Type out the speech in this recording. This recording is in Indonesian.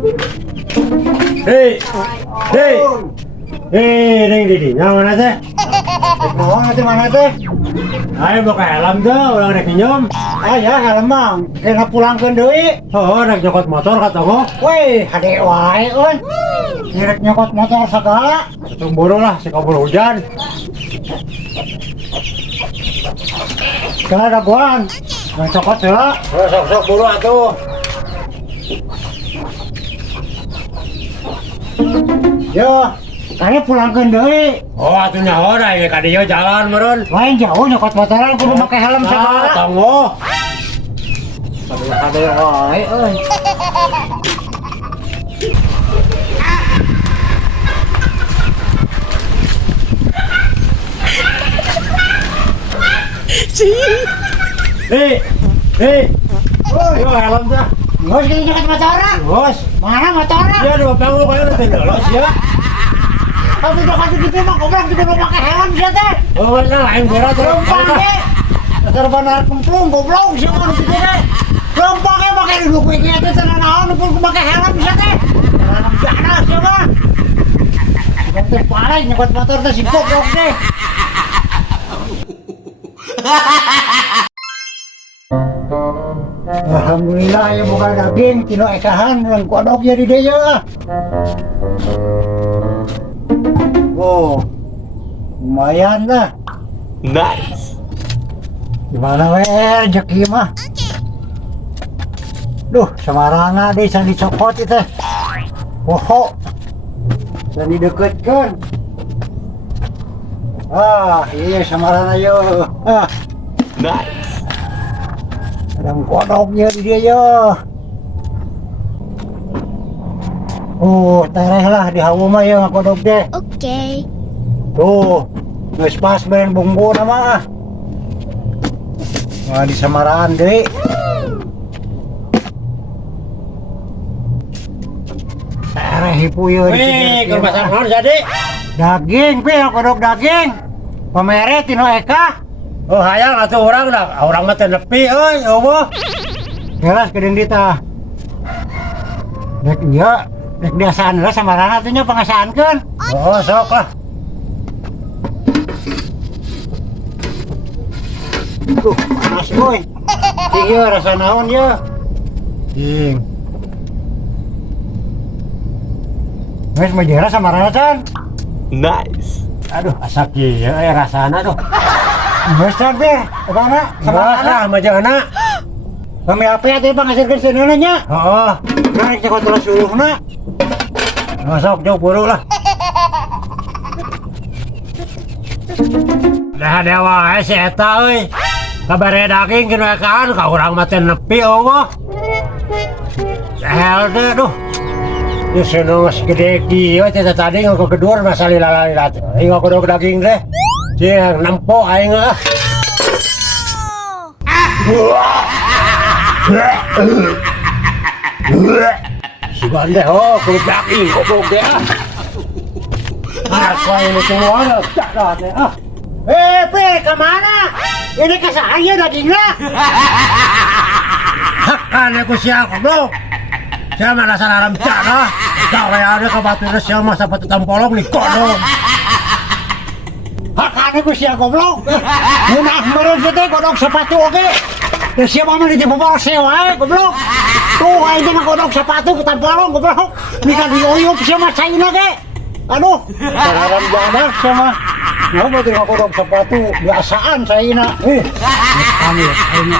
Hei, hei, hei, Didi, yang mana teh? Mau nanti mana teh? Ayo buka helm tuh, ulang rek minjem. Ah ya helm mang, kena pulangkeun deui. Oh, rek nyokot motor kata gua. Weh, hade wae euy. Direk nyokot motor segala. Tung buru lah, si kabur hujan. Kena daguan. Yang cokot heula. Oh, sok-sok buru atuh. Yo, kayaknya pulangkeun deui. Oh, atuh nyaho da ieu ka dieu jalan meureun. Lain jauh nyokot motoran kudu make helm segala. Tonggo. Hade wae euy. Hei, hei. Oh, yo helm teh. Bos gini nyokot motoran. Bos, Mana motoran? dia dua panggung kayak udah tendolos ya. Kalau udah kasih gitu mah goblok gitu mau pakai helm sih teh. Oh, nah lain berat Lempang ge. Dasar banar kemplung goblok sih mah gitu teh. Lempang ge pakai duduk we kieu teh cenah naon pun pakai helm sih teh. Helm jana sih mah. Yang teh parah nyokot motor teh si goblok teh. Alhamdulillah ya buka daging kilo ekahan yang kodok jadi deh ya. Oh, lumayan lah. Nice. Gimana weh rezeki mah? Duh, samarana deh can dicopot itu. Poho. Can dideketkeun. Ah, iya samarana yo. Ah, Nice. ada kodoknya di dia yo. Oh, tereh lah di hawa mah ya kodok deh. Oke. Tuh, geus pas beren bumbu nama. Wah, di samaraan deui. Tereh hipu yeuh. Wih, ke pasar naon jadi? Daging, pi kodok daging. Pamere tino Eka. Oh, hayang atuh urang dah. Urang mah teu nepi euy, eueuh. Gelas geudeung ditah. Dek iya, dek biasaan lah samarana tuh nya pangasaankeun. Oh, sok lah. Tuh, panas boy. Iya rasa naon ya. Ding. Wes majera samarana can. Nice. Aduh, asak ieu rasana tuh. Wes sampe, mana? Wah, Samarana. majana. Kami apa ya teh pangasirkeun seuneunya nya? Heeh. Nah, cek kontrol suluhna. Masuk jauh buru lah. Dah ada wae si eta euy. Kabare daging kena ekaan ka urang mah teh nepi eueuh. Hel teh duh. Geus geus gede kieu teh tadi ngoko kedur masa lila-lila teh. Aing ngoko daging teh. Cing nempo aing ah. Sugan deh, oh kulit daging, goblok deh ah. Apa ini semua dah, tak dah deh ah. Pe, kemana? Ini ke saya dagingnya. Hakan aku siap goblok. Saya malah salah ramcak dah. Gawe ada ke batu resel masa batu tampolong nih kodong. Hakane ku sia goblok. Munah meureun teh godok sepatu oge. Teu sia mah di bawah sewa goblok. Tuh aing teh mah godok sepatu ku tampolong goblok. Mika dioyop sia mah caina ge. Aduh, sararan jadah sia mah. Nah, berarti godok sepatu biasaan caina. Kami aing